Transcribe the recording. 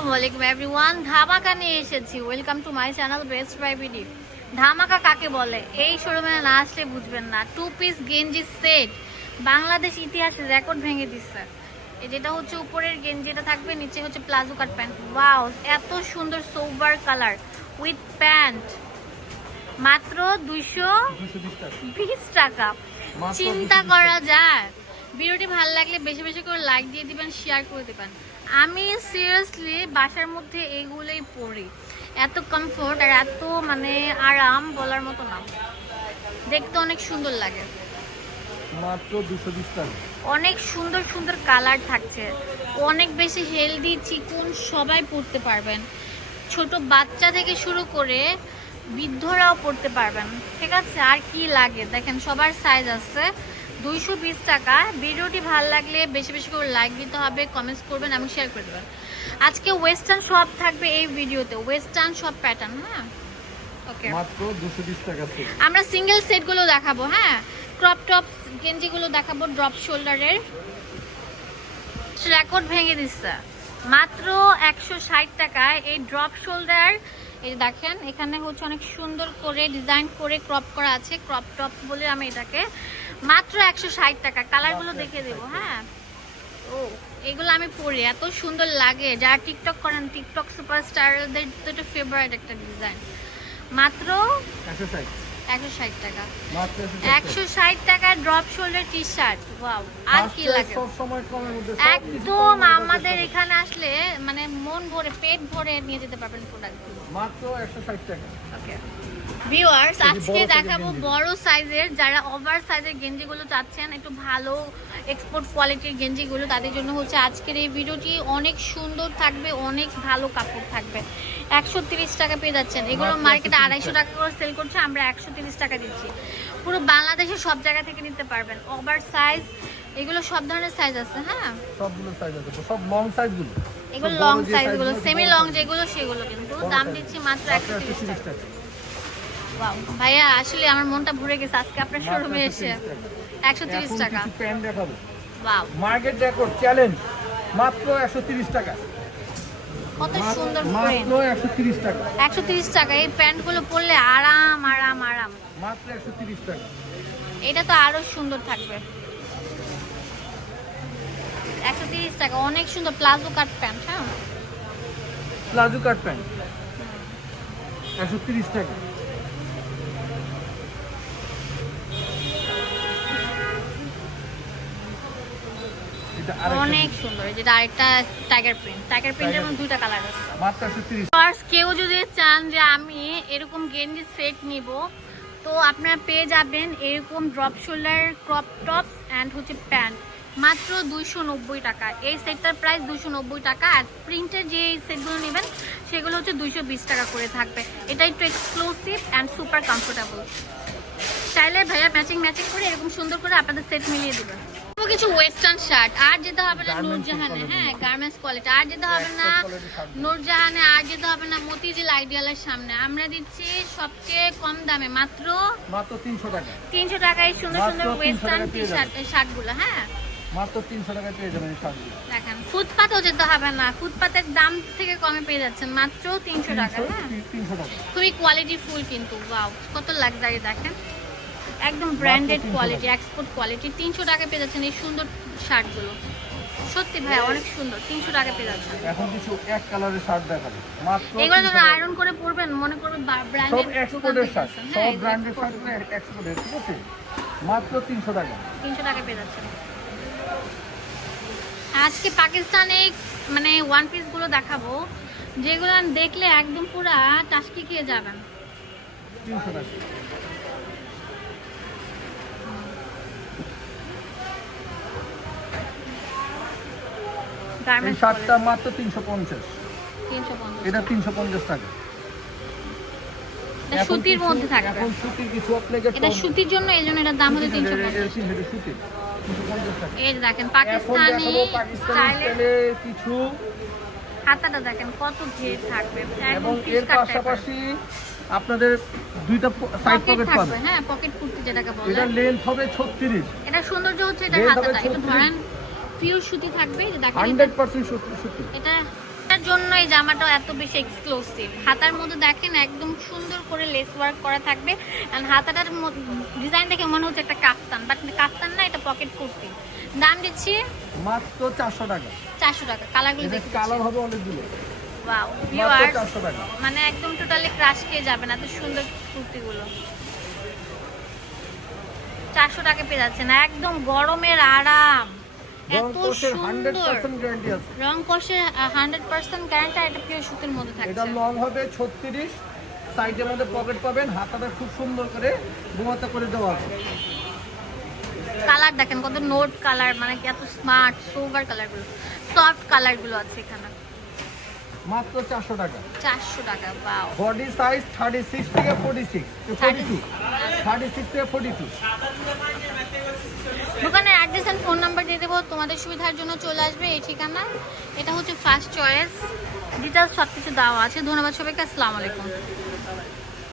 আসসালামু আলাইকুম এভরিওয়ান ধামাকা নিয়ে এসেছি। Welcome to my channel best buy BD ধামাকা কাকে বলে? এই শোরুমে না আসলে বুঝবেন না। টু পিস গেঞ্জি সেট বাংলাদেশ ইতিহাসে রেকর্ড ভেঙে দিচ্ছে। যেটা হচ্ছে উপরের গেঞ্জিটা থাকবে নিচে হচ্ছে প্লাজো কাট প্যান্ট। ওয়াও এত সুন্দর সোবার কালার উইথ প্যান্ট মাত্র দুইশো বিশ টাকা। চিন্তা করা যায়। ভিডিওটি ভালো লাগলে বেশি বেশি করে লাইক দিয়ে দিবেন শেয়ার করে দিবেন। আমি সিরিয়াসলি বাসার মধ্যে এইগুলোই পরি এত কমফোর্ট আর এত মানে আরাম বলার মতো না। দেখতে অনেক সুন্দর লাগে। মাত্র দুশো টাকা। অনেক সুন্দর সুন্দর কালার থাকছে। অনেক বেশি হেলদি চিকুন সবাই পরতে পারবেন। ছোট বাচ্চা থেকে শুরু করে বৃদ্ধরাও পড়তে পারবেন। ঠিক আছে? আর কি লাগে? দেখেন সবার সাইজ আছে। দুইশো বিশ টাকা। ভিডিওটি ভালো লাগলে বেশি বেশি করে লাইক দিতে হবে কমেন্টস করবেন এবং শেয়ার করে দেবেন। আজকে ওয়েস্টার্ন সব থাকবে এই ভিডিওতে ওয়েস্টার্ন সব প্যাটার্ন হ্যাঁ? ওকে মাত্র টাকা সেট আমরা সিঙ্গেল সেটগুলো দেখাবো হ্যাঁ? ক্রপ টপ গেঞ্জিগুলো দেখাবো ড্রপ শোল্ডারের রেকর্ড ভেঙে দিচ্ছে। মাত্র একশো ষাট টাকায় এই ড্রপ শোল্ডার এই দেখেন এখানে হচ্ছে অনেক সুন্দর করে ডিজাইন করে ক্রপ করা আছে। ক্রপ টপ বলে আমি এটাকে। মাত্র একশো ষাট টাকা। কালারগুলো দেখে দেবো হ্যাঁ। ও এগুলো আমি পরি। এত সুন্দর লাগে। যারা টিকটক করেন টিকটক সুপারস্টারদের তো এটা ফেভারিট একটা ডিজাইন মাত্র একশো ষাট। একশো ষাট টাকা। একশো ষাট টাকা। Drop shoulder T shirt wow আর কি লাগে? সব সময় কমের মধ্যে একদম আমাদের এখানে আসলে মানে মন ভরে পেট ভরে নিয়ে যেতে পারবেন প্রোডাক্টগুলো। মাত্র একশো ষাট টাকা। ওকে ভিউয়ার্স আজকে দেখাবো বড় সাইজের যারা ওভার সাইজের গেঞ্জিগুলো চাচ্ছেন একটু ভালো এক্সপোর্ট কোয়ালিটির গেঞ্জিগুলো তাদের জন্য হচ্ছে আজকের এই ভিডিওটি অনেক সুন্দর থাকবে অনেক ভালো কাপড় থাকবে। একশো তিরিশ টাকা পেয়ে যাচ্ছেন। এগুলো মার্কেটে আড়াইশো টাকা। করে সেল করছে আমরা একশো তিরিশ টাকা দিচ্ছি। পুরো বাংলাদেশের সব জায়গা থেকে নিতে পারবেন। ওভার সাইজ এগুলো সব ধরনের সাইজ আছে হ্যাঁ? সবগুলো সাইজ আছে সব লং সাইজগুলো। এগুলো লং সাইজগুলো সেমি লং যেগুলো সেগুলো কিন্তু। দাম দিচ্ছি মাত্র একশো তিরিশ টাকা। ভাইয়া আসলে আমার মনটা ভরে গেছে আজকে আপনার শোরুমে এসে। একশো তিরিশ টাকা। প্যান্ট দেখাবো। ওয়াও মার্কেট রেকর্ড চ্যালেঞ্জ মাত্র একশো তিরিশ টাকা। কত সুন্দর প্যান্ট প্রিন্ট একশো তিরিশ টাকা। একশো তিরিশ টাকা এই প্যান্টগুলো পরলে আরাম আরাম আরাম। মাত্র একশো তিরিশ টাকা। এটা তো আরও সুন্দর থাকবে। একশো তিরিশ টাকা অনেক সুন্দর প্লাজো কাট প্যান্ট হ্যাঁ? Palazzo cut pant. একশো তিরিশ টাকা। অনেক সুন্দর এই যেটা আরেকটা টাইগার প্রিন্ট টাইগার প্রিন্টের মধ্যে দুইটা কালার আছে। মাত্র কেউ যদি চান যে আমি এরকম গেঞ্জি সেট নিব তো আপনারা পেয়ে যাবেন এরকম drop shoulder crop top and হচ্ছে প্যান্ট মাত্র দুইশো নব্বই টাকা। এই সেটটার প্রাইস দুইশো নব্বই টাকা। আর প্রিন্টের যে সেটগুলো নেবেন সেগুলো হচ্ছে দুইশো বিশ টাকা করে থাকবে। এটা একটু এক্সক্লুসিভ অ্যান্ড সুপার কমফোর্টেবল চাইলে ভাইয়া ম্যাচিং ম্যাচিং করে এরকম সুন্দর করে আপনাদের সেট মিলিয়ে দেবেন। কিছু ওয়েস্টার্ন শার্ট আর যেতে হবে না নূরজাহানে হ্যাঁ গার্মেন্টস কোয়ালিটি আর যেতে হবে না Export quality শার্ট। নূরজাহানে আর যেতে হবে না মতিঝিল আইডিয়ালের সামনে। আমরা দিচ্ছি সবচেয়ে কম দামে মাত্র মাত্র তিনশো টাকা। তিনশো টাকায় সুন্দর সুন্দর ওয়েস্টার্ন টি শার্ট শার্টগুলো হ্যাঁ। মাত্র তিনশো টাকা পেয়ে যাবেন শার্টগুলো। দেখেন ফুটপাতেও যেতে হবে না। ফুটপাতের দাম থেকে কমে পেয়ে যাচ্ছেন মাত্র তিনশো টাকা হ্যাঁ। তিনশো টাকা। খুবই কোয়ালিটি ফুল কিন্তু ওয়াও কত লাক্সারি দেখেন। একদম ব্র্যান্ডেড কোয়ালিটি এক্সপোর্ট কোয়ালিটি তিনশো টাকা পেয়ে যাচ্ছেন এই সুন্দর শার্টগুলো। সত্যি ভাই অনেক সুন্দর তিনশো টাকা পেয়ে যাচ্ছেন। এখন কিছু এক কালারের শার্ট দেখাবো। এগুলো 300 যখন আয়রন করে পরবেন মনে করবেন ব্র্যান্ডেড এক্সপোর্টের শার্ট সব ব্র্যান্ডের শার্ট এক্সপোর্টের ঠিক আছে? মাত্র তিনশো টাকা। তিনশো টাকা পেয়ে যাচ্ছেন। আজকে পাকিস্তানে মানে ওয়ান পিসগুলো দেখাবো যেগুলো দেখলে একদম পুরা টাসকি খেয়ে যাবেন। তিনশো টাকা। এই শার্টটা মাত্র তিনশো পঞ্চাশ। এটা তিনশো পঞ্চাশ টাকা। সুতির মধ্যে থাকবে। এখন সুতির কিছু আপনাকে এটা সুতির জন্য এই এটার দাম হচ্ছে তিনশো পঞ্চাশ। সুতির। তিনশো পঞ্চাশ টাকা। এই দেখেন পাকিস্তানি স্টাইলে স্টাইলে কিছু হাতাটা দেখেন কত ঘের থাকবে। এবং এর পাশাপাশি আপনাদের দুইটা সাইড পকেট হ্যাঁ পকেট কুর্তি যেটাকে বলে। এটা লেন্থ হবে এটা সৌন্দর্য হচ্ছে এটা হাতাটা। একটু 36 ধরেন পিওর সুতি থাকবে এই যে দেখেন হান্ড্রেড পার্সেন্ট সত্যি সত্যি এটা এটা জন্য এই জামাটা এত বেশি এক্সক্লুসিভ হাতার মধ্যে দেখেন একদম সুন্দর করে লেস ওয়ার্ক করা থাকবে। আর হাতাটার ডিজাইন দেখে মনে হচ্ছে একটা কাফতান বাট কাফতান না এটা পকেট কুর্তি। দাম দিচ্ছি মাত্র চারশো টাকা। চারশো টাকা কালারগুলো এটা দেখে কালার হবে অনেকগুলো। ওয়াও মানে একদম টোটালি ক্রাশ খেয়ে যাবে না এত সুন্দর কুর্তিগুলো। চারশো টাকা পেয়ে যাচ্ছে না একদম গরমের আরাম। এত সুন্দর। পার্সেন্ট গ্যারান্টি আছে। রং কষে হান্ড্রেড পার্সেন্ট গ্যারান্টি এটা পিওর সুতির মধ্যে এটা লং হবে ছত্রিশ। সাইডের মধ্যে পকেট পাবেন হাতাটা খুব সুন্দর করে ঘুমাতে করে দেওয়া আছে। কালার দেখেন কত নোট কালার মানে কি এত স্মার্ট সোভার কালারগুলো সফট কালারগুলো আছে এখানে। মাত্র চারশো টাকা। চারশো টাকা বাও বডি সাইজ থার্টি সিক্স থেকে forty six forty two thirty six থেকে ফোর্টি টু দোকানের অ্যাড্রেস অ্যান্ড ফোন নাম্বার দিয়ে দেবো। তোমাদের সুবিধার জন্য চলে আসবে এই ঠিকানা। এটা হচ্ছে ফার্স্ট চয়েস ডিটেলস সব কিছু দেওয়া আছে। ধন্যবাদ সবাইকে। আসসালামু আলাইকুম।